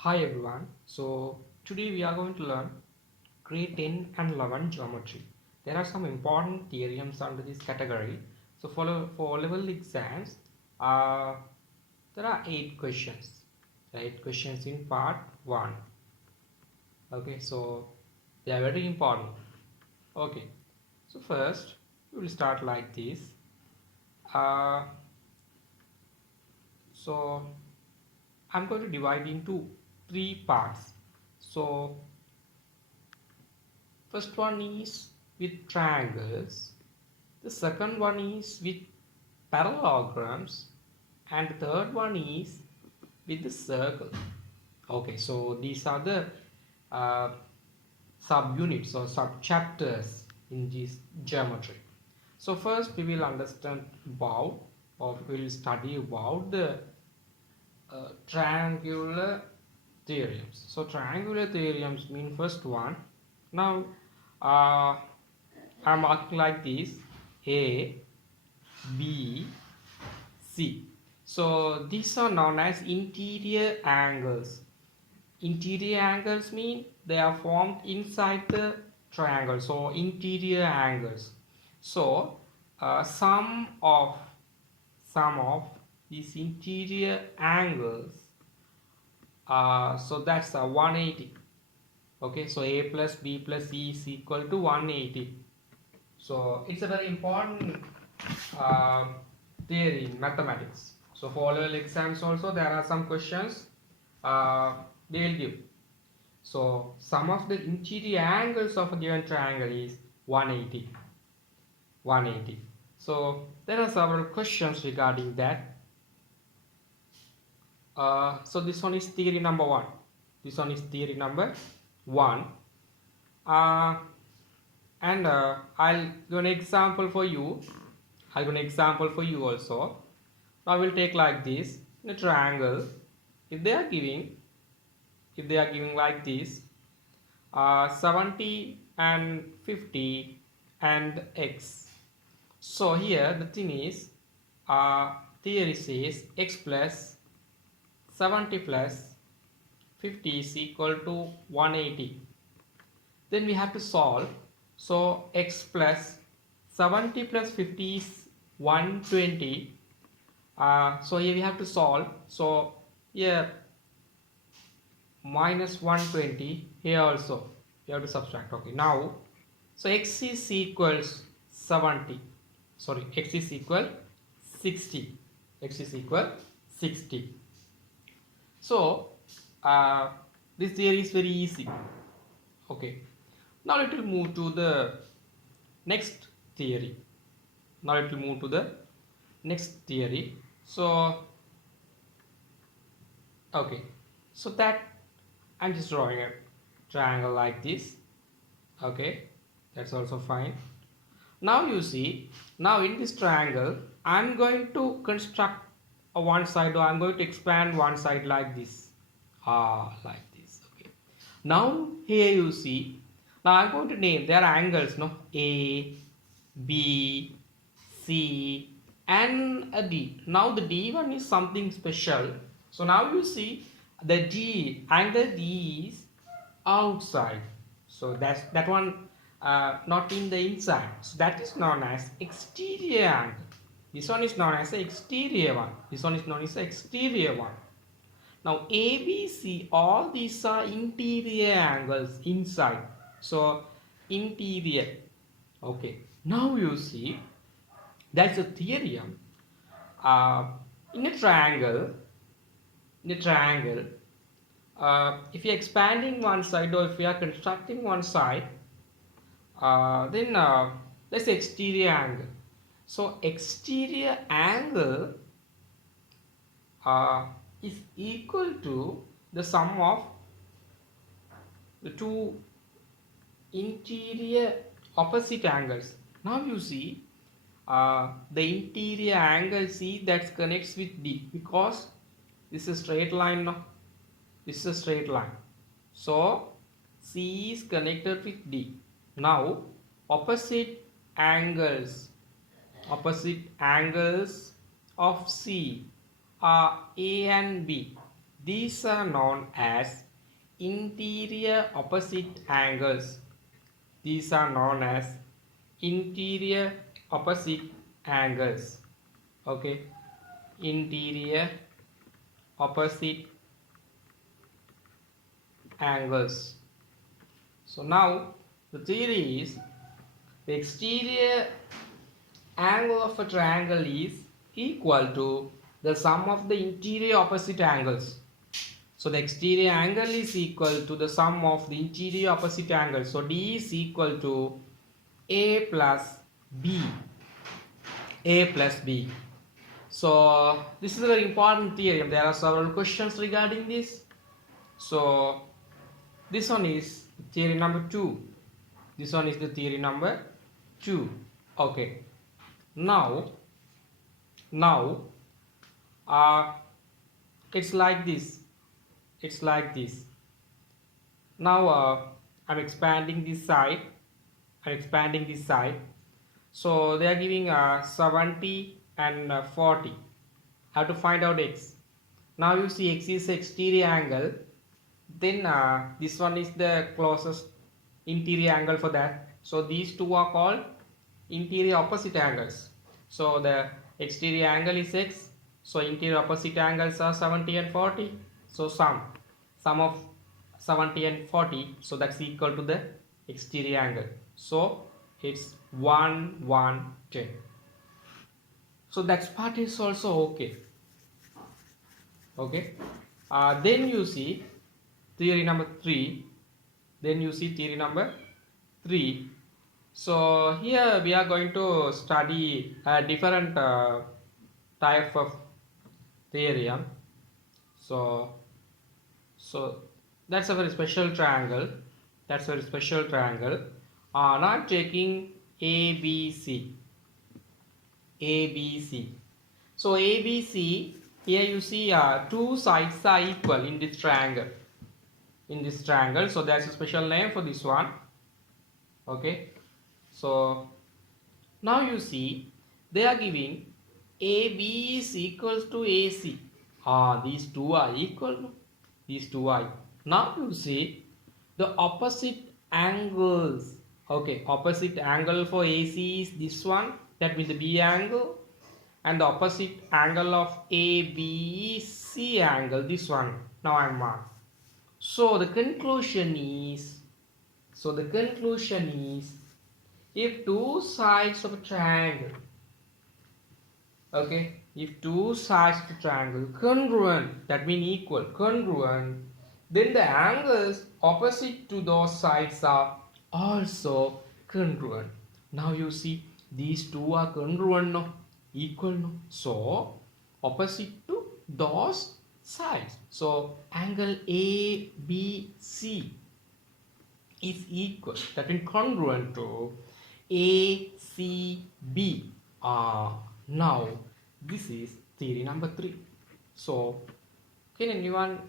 Hi everyone. So today we are going to learn grade 10 and 11 geometry. There are some important theorems under this category. So for level exams, uh, there are 8 questions. 8 questions in part 1. Okay, so they are very important. Okay, so first we will start like this. Uh, so I'm going to divide into 3 parts. So first one is with triangles, the second one is with parallelograms, and the third one is with the circle. Okay, so these are the uh, subunits or subchapters in this geometry. So first we will understand about or we will study about the triangular theorems. So triangular theorems mean first one. Now uh, I'm marking like this: A, B, C. So these are known as interior angles. Interior angles mean they are formed inside the triangle. So interior angles. So sum of these interior angles. So that's 180. Okay, so A plus B plus C is equal to 180. So it's a very important uh, theory in mathematics. So for level exams also there are some questions they will give. So sum of the interior angles of a given triangle is 180. 180. So there are several questions regarding that. So this one is theory number 1. This one is theory number 1. And I'll give an example for you. I'll give an example for you also. Now we'll take like this in a triangle. If they are giving like this, 70 and 50 and x. So here the thing is, theory says x plus 70 plus 50 is equal to 180. Then we have to solve. So x plus 70 plus 50 is 120. So here we have to solve. So here minus 120, here also we have to subtract. Okay, now so x is equals 70. Sorry, x is equal 60. X is equal 60. So this theory is very easy. Okay, now it will move to the next theory. Now it will move to the next theory. So okay, so that I'm just drawing a triangle like this. Okay, that's also fine. Now you see, now in this triangle I'm going to construct a one side, or I'm going to expand one side like this. Like this. Okay, now here you see, now I'm going to name, there are angles, no, A, B, C and a D. Now the D one is something special. So now you see the D, angle D is outside. So that's that one, not in the inside. So that is known as exterior angle. This one is known as the exterior one. This one is known as the exterior one. Now A, B, C, all these are interior angles inside. So interior. Okay. Now you see, that's a theorem. In a triangle, if you are expanding one side or if you are constructing one side, then let's say exterior angle. So exterior angle is equal to the sum of the two interior opposite angles. Now you see, the interior angle C that connects with D, because this is a straight line. No, this is a straight line. So C is connected with D. Now opposite angles of C are A and B. these are known as interior opposite angles. These are known as interior opposite angles. Okay, interior opposite angles. So now the theory is the exterior angle of a triangle is equal to the sum of the interior opposite angles. So the exterior angle is equal to the sum of the interior opposite angles. So D is equal to A plus B. A plus B. So this is a very important theorem. There are several questions regarding this. So this one is theory number 2. This one is the theory number 2. Okay. Now it's like this. It's like this. Now I'm expanding this side. So they are giving 70 and 40. Have to find out x. Now you see x is exterior angle. Then this one is the closest interior angle for that. So these two are called interior opposite angles. So the exterior angle is x. So interior opposite angles are 70 and 40. So sum of 70 and 40. So that's equal to the exterior angle. So it's 110. So that part is also okay. Okay. Then you see theory number 3. So here we are going to study a different type of theorem. So that's a very special triangle. Now I'm taking ABC. So ABC, here you see two sides are equal in this triangle. So that's a special name for this one. Okay. So now you see they are giving AB is equals to AC. These two are equal. Now you see the opposite angles. Okay, opposite angle for AC is this one. That means the B angle. And the opposite angle of AB is C angle. This one. Now I mark. So the conclusion is if two sides of a triangle, okay, if two sides of a triangle congruent, that means equal, congruent, then the angles opposite to those sides are also congruent. Now you see these two are congruent, no, equal, no. So opposite to those sides. So angle ABC is equal, that means congruent to ACB. Now this is theory number 3. So can anyone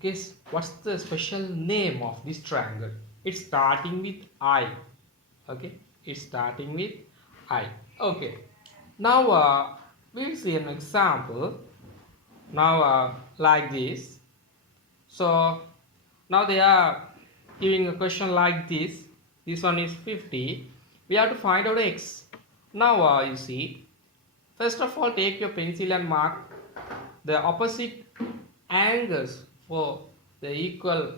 guess what's the special name of this triangle? It's starting with I. Okay, it's starting with I. Okay, now we'll see an example. Now like this. So now they are giving a question like this. This one is 50. We have to find out x. Now you see, first of all take your pencil and mark the opposite angles for the equal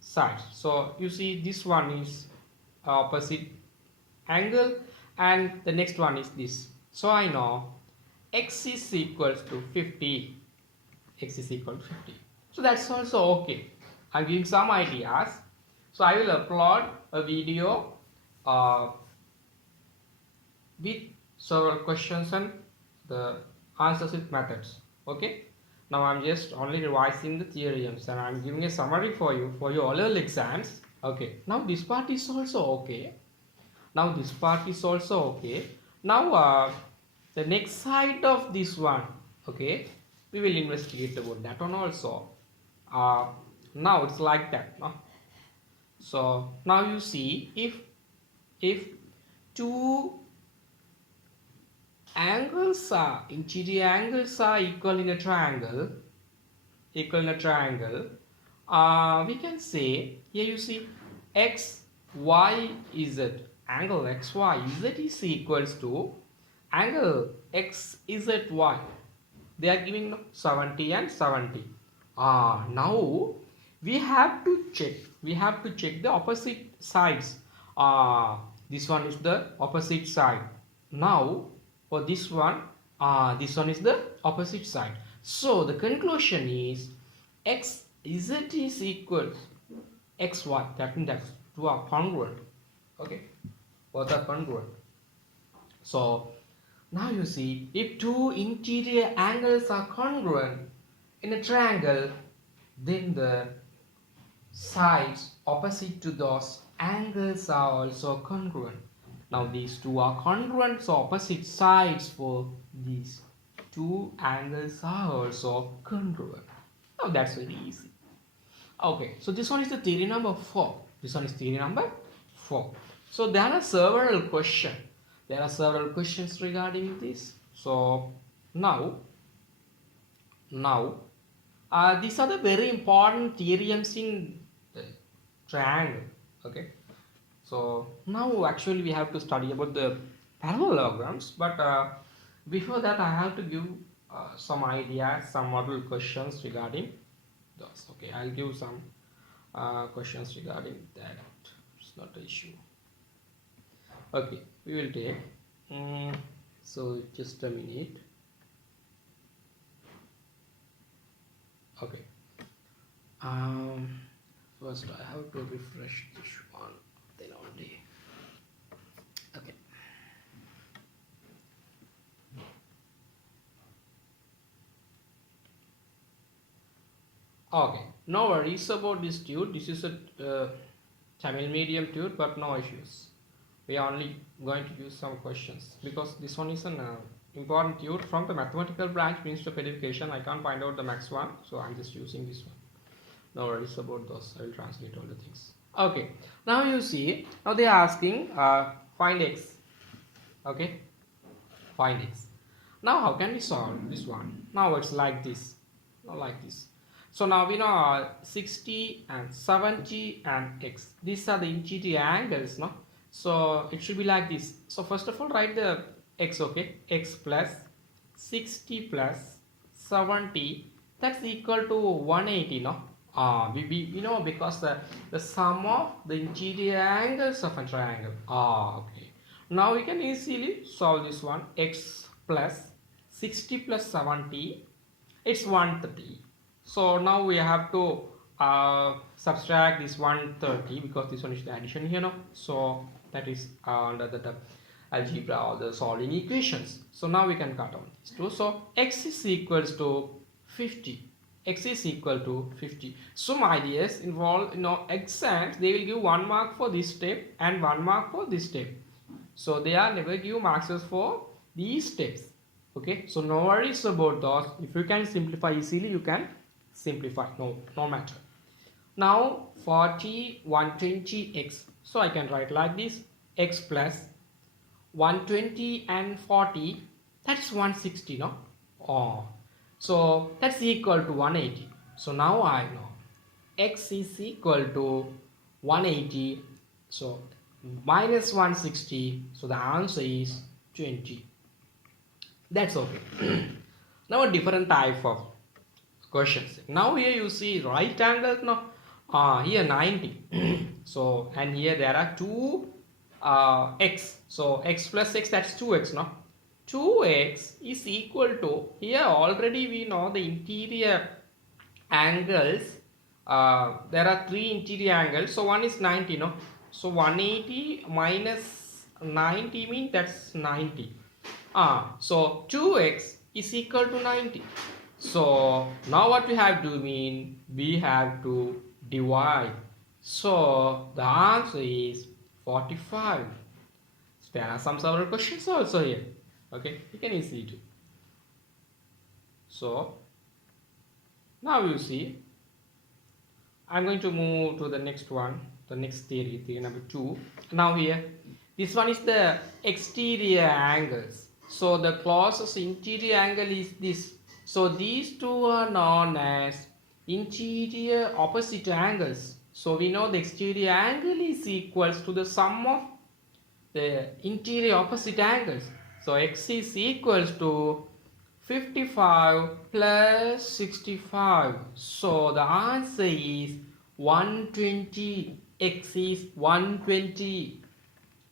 sides. So you see this one is opposite angle and the next one is this. So I know x is equals to 50. So that's also okay. I'm giving some ideas. So I will upload a video with several questions and the answers with methods. Okay. Now I'm just only revising the theorems and I'm giving a summary for you for your O-level exams. Okay. Now this part is also okay. Now the next side of this one. Okay. We will investigate about that one also. Now it's like that. No? So now you see if two angles are interior angles are equal in a triangle, equal in a triangle, we can say here you see x y z, angle x y z is equals to angle x z y. They are giving 70 and 70. Now we have to check the opposite sides. This one is the opposite side. Now for this one is the opposite side. So the conclusion is x z is equal x y. That means that two are congruent. Okay, both are congruent. So now you see, if two interior angles are congruent in a triangle, then the sides opposite to those angles are also congruent. Now these two are congruent, so opposite sides for these two angles are also congruent. Now that's very easy. Okay, so this one is the theory number 4. This one is theory number 4. So there are several questions. There are several questions regarding this. So now these are the very important theorems in the triangle. Okay. So now actually we have to study about the parallelograms, but before that I have to give some ideas, some model questions regarding those. Okay, I'll give some questions regarding that. It's not an issue. Okay, we will take so just a minute. Okay, first I have to refresh this one, then only. Okay, no worries about this tube. This is a Tamil medium tube, but no issues. We are only going to use some questions because this one is an important tube from the mathematical branch, Ministry of Education. I can't find out the max one, so I'm just using this one. No worries about those. I will translate all the things. Okay, now you see, now they are asking find x. Okay, find x. Now how can we solve this one? Now it's like this, not like this. So now we know 60 and 70 and x. These are the interior angles, no? So it should be like this. So first of all, write the x. Okay, x plus 60 plus 70, that's equal to 180, no? We know because the sum of the interior angles of a triangle. Okay. Now we can easily solve this one. X plus 60 plus 70, it's 130. So now we have to subtract this 130 because this one is the addition here, no? So that is under the algebra or the solving equations. So now we can cut out these two. So x is equals to 50. X is equal to 50. So my dears, involved exams, they will give 1 mark for this step and 1 mark for this step. So they are never give marks for these steps. Okay, so no worries about those. If you can simplify easily, you can simplify. No matter. Now 40 120x. So I can write like this: x plus 120 and 40, that's 160, no? So that's equal to 180. So now I know x is equal to 180. So minus 160. So the answer is 20. That's okay. Now a different type of questions. Now here you see right angles, no? Here 90. So and here there are two x. So x plus x, that's 2x, no? 2x is equal to, here already we know the interior angles. There are 3 interior angles. So one is 90, no? So 180 minus 90 means that's 90. So 2x is equal to 90. So now what we have to mean, we have to divide. So the answer is 45. So there are some several questions also here. Okay, you can easily do. So now you see, I'm going to move to the next one, the next theory number 2. Now here, this one is the exterior angles. So the closest interior angle is this. So these two are known as interior opposite angles. So we know the exterior angle is equals to the sum of the interior opposite angles. So x is equals to 55 plus 65. So the answer is 120. X is 120.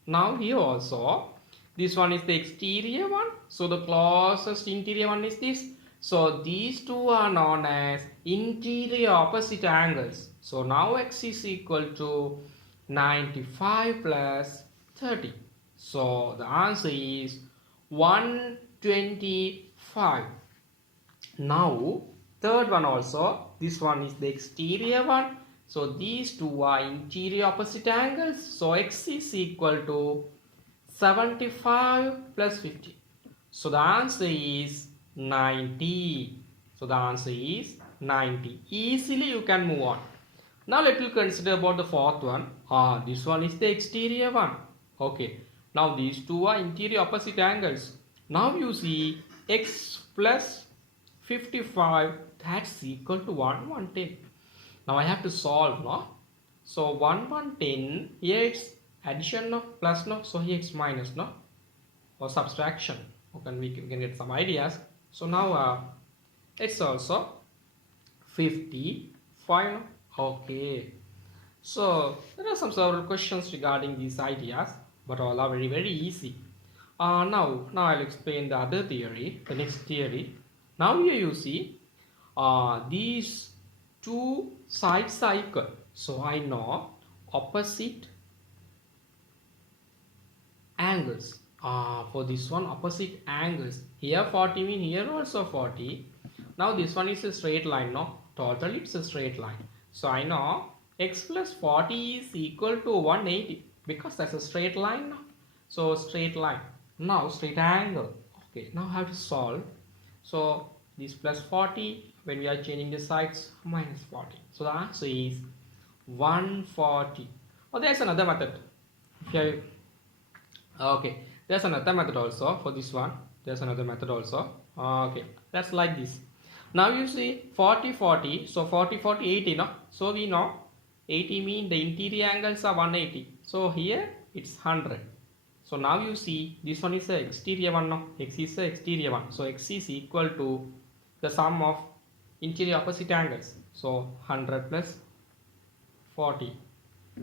Now here also, this one is the exterior one. So the closest interior one is this. So these two are known as interior opposite angles. So now x is equal to 95 plus 30. So the answer is 125. Now third one also, this one is the exterior one. So these two are interior opposite angles. So x is equal to 75 plus 50. So the answer is 90. So the answer is 90. Easily you can move on. Now let us consider about the fourth one. This one is the exterior one. Okay. Now these two are interior opposite angles. Now you see x plus 55, that's equal to 110. Now I have to solve, no? So 110, here it's addition, no? Plus, no? So here it's minus, no? Or subtraction. Okay, we can get some ideas. So now it's also 55, no? Okay. So there are some several questions regarding these ideas, but all are very, very easy. Now I'll explain the other theory, the next theory. Now here you see these two sides are equal. So I know opposite angles. For this one, opposite angles. Here 40 mean here also 40. Now this one is a straight line, no? Totally it's a straight line. So I know x plus 40 is equal to 180 because that's a straight line, no? So straight line. Now straight angle. Okay, now I have to solve. So this plus 40, when we are changing the sides, minus 40. So the answer is 140. Oh, there's another method. Okay, there's another method also for this one. There's another method also. Okay, that's like this. Now you see 40, 40. So 40, 40, 80. No? So we know 80 mean the interior angles are 180. So here it's 100. So now you see this one is the exterior one, no? X is the exterior one. So x is equal to the sum of interior opposite angles. So 100 plus 40.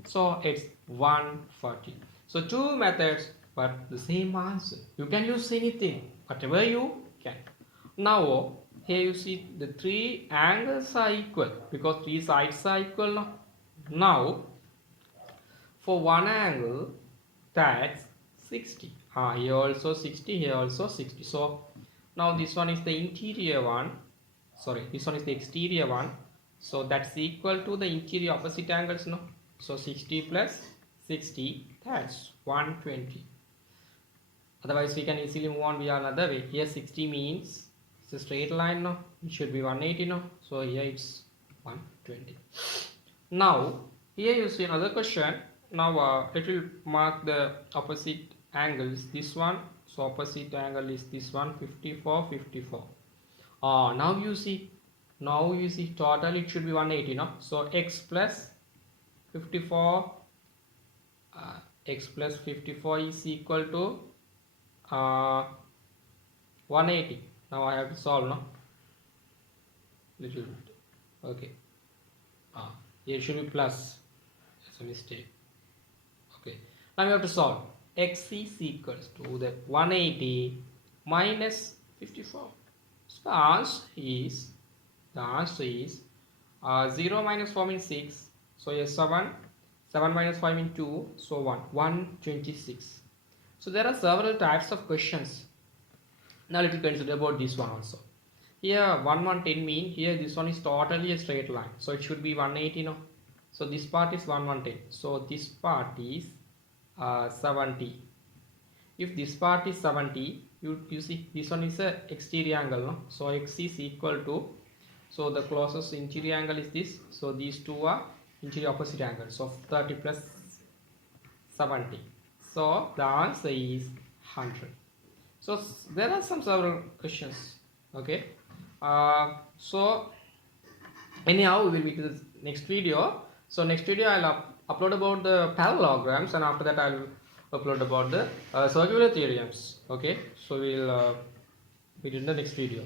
So it's 140. So two methods but the same answer. You can use anything, whatever you can. Now here you see the three angles are equal because three sides are equal. No? Now for one angle that's 60. Here also 60, here also 60. So now this one is the interior one. Sorry, this one is the exterior one. So that's equal to the interior opposite angles, no? So 60 plus 60, that's 120. Otherwise we can easily move on via another way. Here 60 means it's a straight line, no? It should be 180, no? So here it's 120. Now here you see another question. Now it will mark the opposite angles. This one, so opposite angle is this one, 54, 54. Now you see total it should be 180, no? So x plus 54 is equal to 180. Now I have to solve, no? Little bit. Okay. Here it should be plus. That's a mistake. Okay. Now we have to solve. X is equals to the 180 minus 54. So the answer is 0 minus 4 means 6. So yes, 7 minus 5 means 2. So 126. So there are several types of questions. Now let us consider about this one also. Here 110 mean here this one is totally a straight line. So it should be 180, no? So this part is 110. So this part is 70. If this part is 70, you see this one is a exterior angle, no? So x is equal to, so the closest interior angle is this. So these two are interior opposite angles. So 30 plus 70. So the answer is 100. So there are some several questions. Okay. So Anyhow, we will meet in the next video. So next video I'll upload about the parallelograms, and after that I'll upload about the circular theorems. Okay, so we'll meet in the next video.